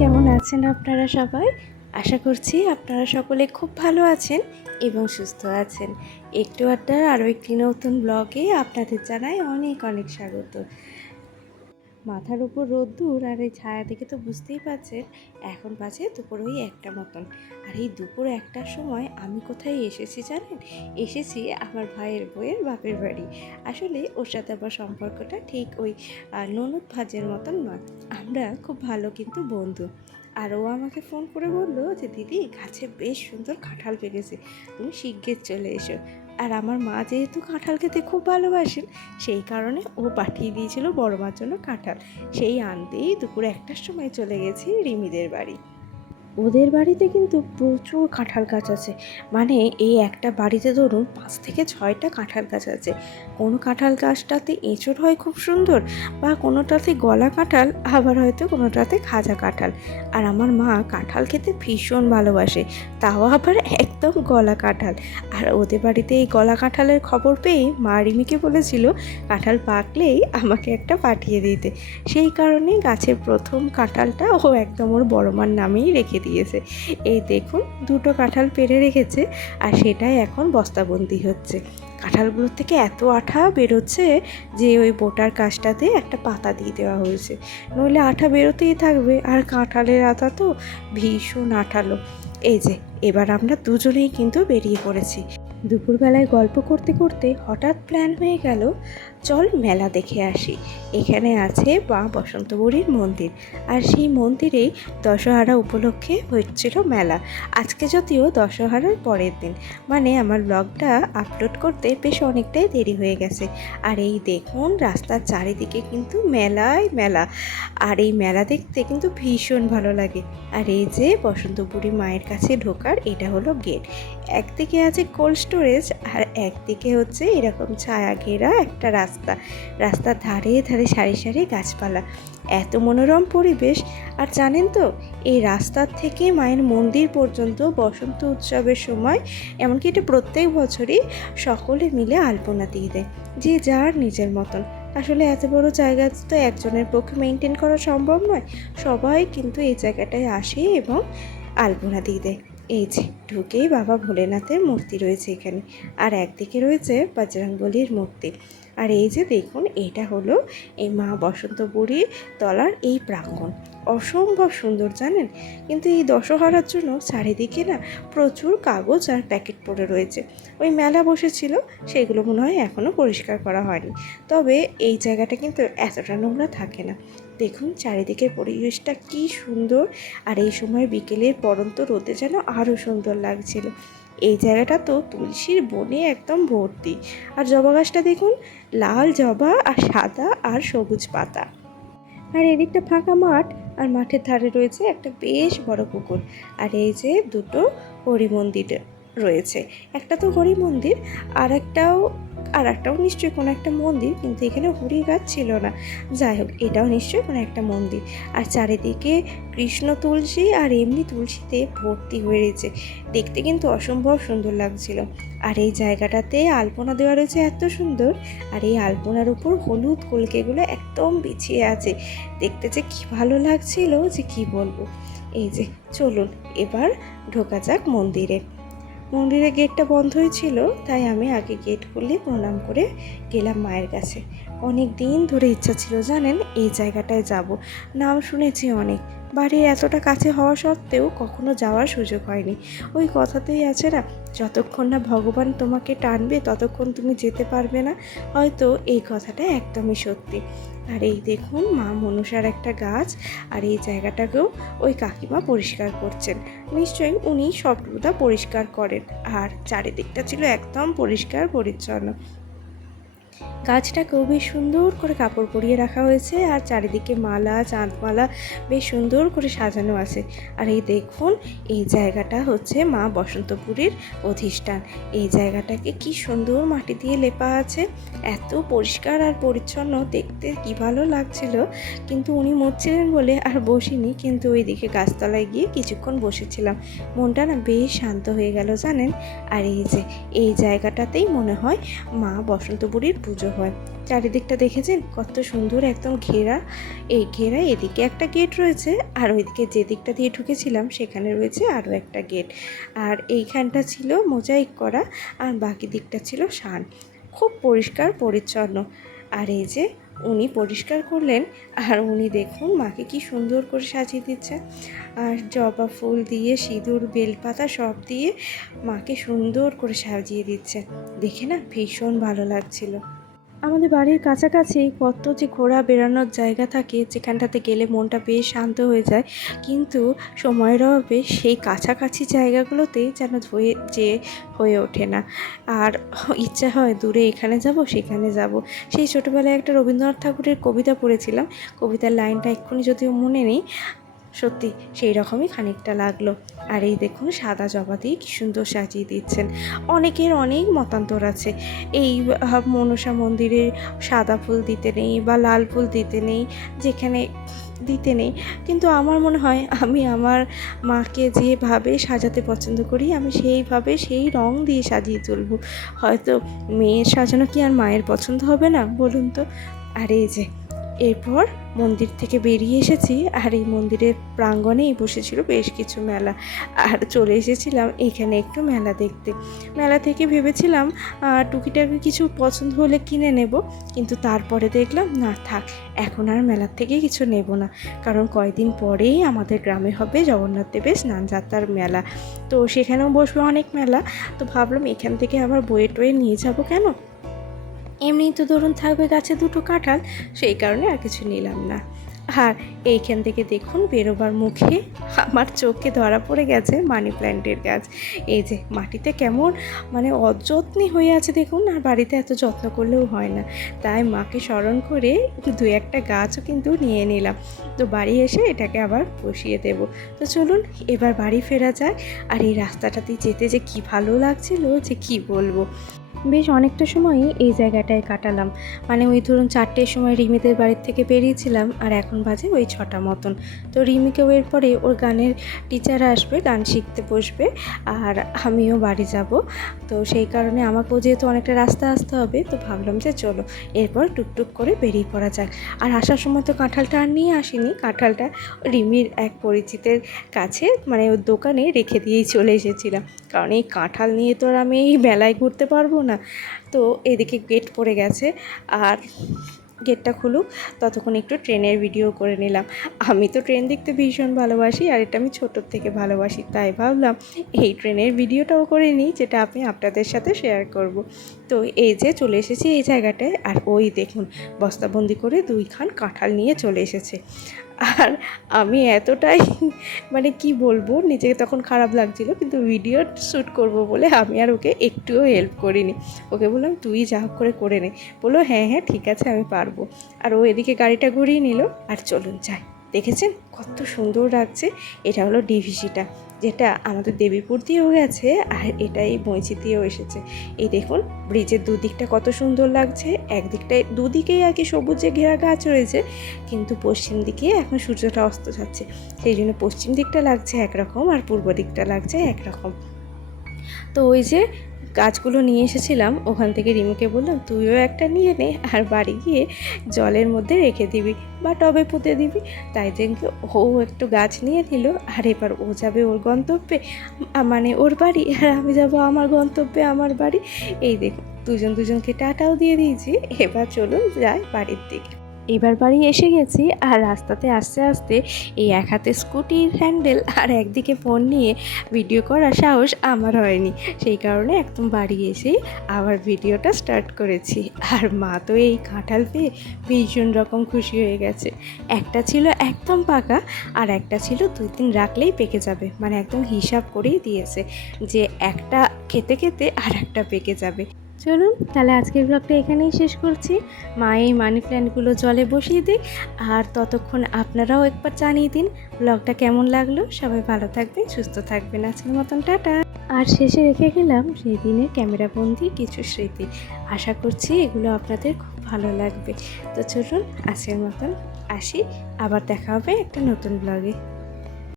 কেমন আছেন আপনারা সবাই? আশা করছি আপনারা সকলে খুব ভালো আছেন এবং সুস্থ আছেন। একটু আড্ডার আরও একটি নতুন ব্লগে আপনাদের জানাই অনেক অনেক স্বাগত। মাথার উপর রোদ্দুর আর এই ছায়া দেখে তো বুঝতেই পারছেন এখন বাজে দুপুর ওই 1টা মতন। আর এই দুপুর 1টার সময় আমি কোথায় এসেছি জানেন? এসেছি আমার ভাইয়ের বউয়ের বাপের বাড়ি। আসলে ওর সাথে আমার সম্পর্কটা ঠিক ওই ননদ ভাজের মতন নয়, আমরা খুব ভালো কিন্তু বন্ধু। আর ও আমাকে ফোন করে বললো যে দিদি গাছে বেশ সুন্দর কাঁঠাল পেকেছে, তুমি শিগগির চলে এসো। আর আমার মা যেহেতু কাঁঠাল খেতে খুব ভালোবাসেন, সেই কারণে ও পাঠিয়ে দিয়েছিল বড় মার জন্য কাঁঠাল। সেই আনতেই দুপুর 1টার সময় চলে গেছি রিমিদের বাড়ি। ওদের বাড়িতে কিন্তু প্রচুর কাঁঠাল গাছ আছে, মানে এই একটা বাড়িতে ধরুন 5 থেকে 6টা কাঁঠাল গাছ আছে। কোনো কাঁঠাল গাছটাতে এঁচড় হয় খুব সুন্দর, বা কোনোটাতে গলা কাঁঠাল, আবার হয়তো কোনোটাতে খাজা কাঁঠাল। আর আমার মা কাঁঠাল খেতে ভীষণ ভালোবাসে, তাও আবার একদম গলা কাঁঠাল। আর ওদের বাড়িতে এই গলা কাঁঠালের খবর পেয়ে মা রিমিকে বলেছিল কাঁঠাল পাকলেই আমাকে একটা পাঠিয়ে দিতে। সেই কারণে গাছের প্রথম কাঁঠালটা ও একদম ওর বড় মার নামেই রেখে দিয়েছে। এই দেখুন 2টো কাঁঠাল পেড়ে রেখেছে, আর সেটাই এখন বস্তাবন্দি হচ্ছে। কাঁঠালগুলোর থেকে এত আঠা বেরোচ্ছে যে ওই বোটার কাছটাতে একটা পাতা দিয়ে দেওয়া হয়েছে, নইলে আঠা বেরোতেই থাকবে। আর কাঁঠালের আঠা তো ভীষণ আঠালো। এই যে এবার আমরা দুজনেই কিন্তু বেরিয়ে পড়েছি। দুপুরবেলায় গল্প করতে করতে হঠাৎ প্ল্যান হয়ে গেল, চল মেলা দেখে আসি। এখানে আছে মা বসন্ত বুড়ির মন্দির, আর সেই মন্দিরেই দশহরা উপলক্ষে হচ্ছিল মেলা। আজকে যদিও দশহরার পরের দিন, মানে আমার ব্লগটা আপলোড করতে বেশ অনেকটাই দেরি হয়ে গেছে। আর এই দেখুন রাস্তার চারিদিকে কিন্তু মেলায় মেলা, আর এই মেলা দেখতে কিন্তু ভীষণ ভালো লাগে। আর এই যে বসন্ত বুড়ি মায়ের কাছে ঢোকার এটা হলো গেট। একদিকে আছে কোল্ড স্টোরেজ, আর একদিকে হচ্ছে এরকম ছায়া ঘেরা একটা রাস্তা। রাস্তার ধারে ধারে সারি সারি গাছপালা, এত মনোরম পরিবেশ। আর জানেন তো, এই রাস্তার থেকে মায়ের মন্দির পর্যন্ত বসন্ত উৎসবের সময়, এমনকি এটা প্রত্যেক বছরই সকলে মিলে আলপনা দিয়ে দেয়, যে যার নিজের মতন। আসলে এত বড় জায়গা তো একজনের পক্ষে মেনটেন করা সম্ভব নয়, সবাই কিন্তু এই জায়গাটায় আসে এবং আলপনা দিয়ে দেয়। এই যে ঢুকেই বাবা ভোলেনাথের মূর্তি রয়েছে এখানে, আর একদিকে রয়েছে বজরংবলীর মূর্তি। আর এই যে দেখুন এটা হলো এই মা বসন্ত বুড়ির তলার এই প্রাঙ্গণ, অসম্ভব সুন্দর জানেন। কিন্তু এই দশহরার জন্য চারিদিকে না প্রচুর কাগজ আর প্যাকেট পড়ে রয়েছে। ওই মেলা বসেছিল, সেগুলো মনে হয় এখনও পরিষ্কার করা হয়নি। তবে এই জায়গাটা কিন্তু এতটা নোংরা থাকে না। দেখুন চারিদিকের পরিবেশটা কি সুন্দর, আর এই সময় বিকেলের পড়ন্ত রোদে যেন আরও সুন্দর লাগছিল। এই জায়গাটা তো তুলসীর বনে একদম ভর্তি। আর জবা গাছটা দেখুন, লাল জবা আর সাদা আর সবুজ পাতা। আর এদিকটা ফাঁকা মাঠ, আর মাঠের ধারে রয়েছে একটা বেশ বড় পুকুর। আর এই যে 2টো হরি মন্দির রয়েছে, একটা তো হরি মন্দির, আর একটাও নিশ্চয়ই কোনো একটা মন্দির, কিন্তু এখানে হরি গাছ ছিল না। যাই হোক, এটাও নিশ্চয়ই কোনো একটা মন্দির। আর চারিদিকে কৃষ্ণ তুলসী আর এমনি তুলসীতে ভর্তি হয়ে রয়েছে, দেখতে কিন্তু অসম্ভব সুন্দর লাগছিল। আর এই জায়গাটাতে আলপনা দেওয়া রয়েছে এত সুন্দর, আর এই আলপনার উপর হলুদ কলকেগুলো একদম বিছিয়ে আছে, দেখতে যে কি ভালো লাগছিল যে কি বলবো। এই যে চলুন এবার ঢোকা যাক মন্দিরে। মন্দিরের গেটটা বন্ধই ছিল, তাই আমি আগে গেট খুলে প্রণাম করে গেলাম মায়ের কাছে। অনেক দিন ধরে ইচ্ছা ছিল জানেন এই জায়গাটায় যাব, নাম শুনেছি অনেক, বাড়ির এতটা কাছে হওয়া সত্ত্বেও কখনো যাওয়ার সুযোগ হয়নি। ওই কথাতেই আছে না, যতক্ষণ না ভগবান তোমাকে টানবে ততক্ষণ তুমি যেতে পারবে না। হয়তো এই কথাটা একদমই সত্যি। আর এই দেখুন মা মনসার একটা গাছ, আর এই জায়গাটাকেও ওই কাকিমা পরিষ্কার করছেন। নিশ্চয়ই উনি সবটা পরিষ্কার করেন, আর চারিদিকটা ছিল একদম পরিষ্কার পরিচ্ছন্ন। গাছটাকেও বেশ সুন্দর করে কাপড় পরিয়ে রাখা হয়েছে, আর চারিদিকে মালা চাঁদমালা বেশ সুন্দর করে সাজানো আছে। আর এই দেখুন এই জায়গাটা হচ্ছে মা বসন্তপুরীর অধিষ্ঠান। এই জায়গাটাকে কি সুন্দর মাটি দিয়ে লেপা আছে, এত পরিষ্কার আর পরিচ্ছন্ন, দেখতে কি ভালো লাগছিল। কিন্তু উনি মরছিলেন বলে আর বসিনি, কিন্তু ওইদিকে গাছতলায় গিয়ে কিছুক্ষণ বসেছিলাম, মনটা না বেশ শান্ত হয়ে গেল জানেন। আর এই যে এই জায়গাটাতেই মনে হয় মা বসন্তপুরীর পুজো হয়। চারিদিকটা দেখেছেন কত সুন্দর, একদম ঘেরা। এই ঘেরা, এদিকে একটা গেট রয়েছে আর ওইদিকে যে দিকটা দিয়ে ঢুকেছিলাম সেখানে রয়েছে আরও একটা গেট। আর এইখানটা ছিল মোজাইক করা আর বাকি দিকটা ছিল শান, খুব পরিষ্কার পরিচ্ছন্ন। আর এই যে উনি পরিষ্কার করলেন আর উনি দেখুন মাকে কি সুন্দর করে সাজিয়ে দিচ্ছে, আর জবা ফুল দিয়ে সিঁদুর বেলপাতা সব দিয়ে মাকে সুন্দর করে সাজিয়ে দিচ্ছে। দেখে না ভীষণ ভালো লাগছিল। আমাদের বাড়ির কাছাকাছি কত যে ঘোরা বেড়ানোর জায়গা থাকে, যেখানটাতে গেলে মনটা বেশ শান্ত হয়ে যায়, কিন্তু সময়ের অভাবে সেই কাছাকাছি জায়গাগুলোতে যেন হয়ে ওঠে না। আর ইচ্ছা হয় দূরে এখানে যাব সেখানে যাব। সেই ছোটোবেলায় একটা রবীন্দ্রনাথ ঠাকুরের কবিতা পড়েছিলাম, কবিতার লাইনটা এক্ষুনি যদিও মনে নেই, সত্যি সেই রকমই খানিকটা লাগলো। আর এই দেখুন সাদা জবা দিয়ে কী সুন্দর সাজিয়ে দিচ্ছেন। অনেকের অনেক মতান্তর আছে, এই মনসা মন্দিরে সাদা ফুল দিতে নেই বা লাল ফুল দিতে নেই, যেখানে দিতে নেই, কিন্তু আমার মনে হয় আমি আমার মাকে যেভাবে সাজাতে পছন্দ করি আমি সেইভাবে সেই রং দিয়ে সাজিয়ে তুলব। হয়তো মেয়ের সাজানো কি আর মায়ের পছন্দ হবে না বলুন তো। আর এই যে এরপর মন্দির থেকে বেরিয়ে এসেছি আর এই মন্দিরের প্রাঙ্গণেই বসেছিল বেশ কিছু মেলা, আর চলে এসেছিলাম এখানে একটু মেলা দেখতে। মেলা থেকে ভেবেছিলাম টুকিটাকি কিছু পছন্দ হলে কিনে নেব, কিন্তু তারপরে দেখলাম না থাক, এখন আর মেলার থেকে কিছু নেব না, কারণ কয়েকদিন পরেই আমাদের গ্রামে হবে জগন্নাথ দেবের স্নানযাত্রার মেলা, তো সেখানেও বসবে অনেক মেলা। তো ভাবলাম এখান থেকে আবার বয়ে টয়ে নিয়ে যাব কেন, এমনিই তো ধরুন থাকবে গাছে দুটো কাঁঠাল, সেই কারণে আর কিছু নিলাম না। আর এইখান থেকে দেখুন বেরোবার মুখে আমার চোখে ধরা পড়ে গেছে মানি প্ল্যান্টের গাছ। এই যে মাটিতে কেমন মানে অযত্নে হয়ে আছে দেখুন, আর বাড়িতে এত যত্ন করলেও হয় না, তাই মাকে স্মরণ করে দু একটা গাছও কিন্তু নিয়ে নিলাম। তো বাড়ি এসে এটাকে আবার বসিয়ে দেব। তো চলুন এবার বাড়ি ফেরা যায়। আর এই রাস্তাটাতে যেতে যে কী ভালো লাগছিল যে কী বলবো। বেশ অনেকটা সময়ই এই জায়গাটায় কাটালাম, মানে ওই ধরুন 4টের সময় রিমিদের বাড়ির থেকে বেরিয়েছিলাম আর এখন বাজে ওই 6টা মতন। তো রিমিকেও এরপরে ওর গানের টিচার আসবে, গান শিখতে বসবে, আর আমিও বাড়ি যাব। তো সেই কারণে আমাকেও যেহেতু অনেকটা রাস্তা আসতে হবে, তো ভাবলাম যে চলো এরপর টুকটুক করে বেরিয়ে পড়া যাক। আর আসার সময় তো কাঁঠালটা আর নিয়ে আসিনি, কাঁঠালটা রিমির এক পরিচিতের কাছে মানে ওর দোকানে রেখে দিয়েই চলে এসেছিলাম, কারণ এই কাঁঠাল নিয়ে তো আর আমি এই মেলায় ঘুরতে পারবো না। তো এদিকে গেট পড়ে গেছে, আর গেটটা খুলুক ততক্ষণ একটু ট্রেনের ভিডিও করে নিলাম। আমি তো ট্রেন দেখতে ভীষণ ভালোবাসি, আর এটা আমি ছোটোর থেকে ভালোবাসি, তাই ভাবলাম এই ট্রেনের ভিডিওটাও করে নিই, যেটা আমি আপনাদের সাথে শেয়ার করব। তো এই যে চলে এসেছি এই জায়গাটায়, আর ওই দেখুন বস্তাবন্দি করে 2খান কাঁঠাল নিয়ে চলে এসেছে। আর আমি এতটাই মানে কি বলবো, নিজেকে তখন খারাপ লাগছিল, কিন্তু ভিডিও শ্যুট করব বলে আমি আর ওকে একটুও হেল্প করিনি। ওকে বললাম তুই যা হোক করে করে নে, বললো হ্যাঁ হ্যাঁ ঠিক আছে আমি পারবো। আর ও এদিকে গাড়িটা ঘুরিয়ে নিল, আর চলুন যাই। দেখেছেন কত সুন্দর লাগছে। এটা হলো ডিভিসিটা, যেটা আমাদের দেবীপুর দিয়েও গেছে আর এটাই বইচি দিয়েও এসেছে। এই দেখুন ব্রিজের দুদিকটা কত সুন্দর লাগছে, একদিকটায় দুদিকেই আর কি সবুজে ঘেরা গাছ রয়েছে, কিন্তু পশ্চিম দিকে এখন সূর্যটা অস্ত যাচ্ছে, সেই জন্য পশ্চিম দিকটা লাগছে একরকম আর পূর্ব দিকটা লাগছে একরকম। তো ওই যে গাছগুলো নিয়ে এসেছিলাম, ওখান থেকে রিমিকে বললাম তুইও একটা নিয়ে নে, আর বাড়ি গিয়ে জলের মধ্যে রেখে দিবি বা টবে পুঁতে দিবি। তাই দেখে ও একটু গাছ নিয়ে নিল, আর এবার ও যাবে ওর গন্তব্যে মানে ওর বাড়ি, আর আমি যাব আমার গন্তব্যে আমার বাড়ি। এই দেখুন দুজনকে টাটাও দিয়ে দিয়েছি, এবার চলুন যাই বাড়ির দিকে। এবার বাড়ি এসে গেছি, আর রাস্তাতে আস্তে আস্তে এই এক হাতে স্কুটির হ্যান্ডেল আর একদিকে ফোন নিয়ে ভিডিও করার সাহস আমার হয়নি, সেই কারণে একদম বাড়ি এসেই আবার ভিডিওটা স্টার্ট করেছি। আর মা তো এই কাঁঠাল পেয়ে ভীষণ রকম খুশি হয়ে গেছে। একটা ছিল একদম পাকা, আর একটা ছিল 2 দিন রাখলেই পেকে যাবে, মানে একদম হিসাব করেই দিয়েছে যে একটা খেতে খেতে আর একটা পেকে যাবে। চলুন তাহলে আজকের ব্লগটা এখানেই শেষ করছি। মা এই মানি প্ল্যান্টগুলো জলে বসিয়ে দিই, আর ততক্ষণ আপনারাও একবার জানিয়ে দিন ব্লগটা কেমন লাগলো। সবাই ভালো থাকবেন, সুস্থ থাকবেন, আজকের মতন টাটা। আর শেষে রেখে গেলাম সেই দিনের ক্যামেরাবন্দি কিছু স্মৃতি, আশা করছি এগুলো আপনাদের খুব ভালো লাগবে। তো চলুন আজকের মতন আসি, আবার দেখা হবে একটা নতুন ব্লগে।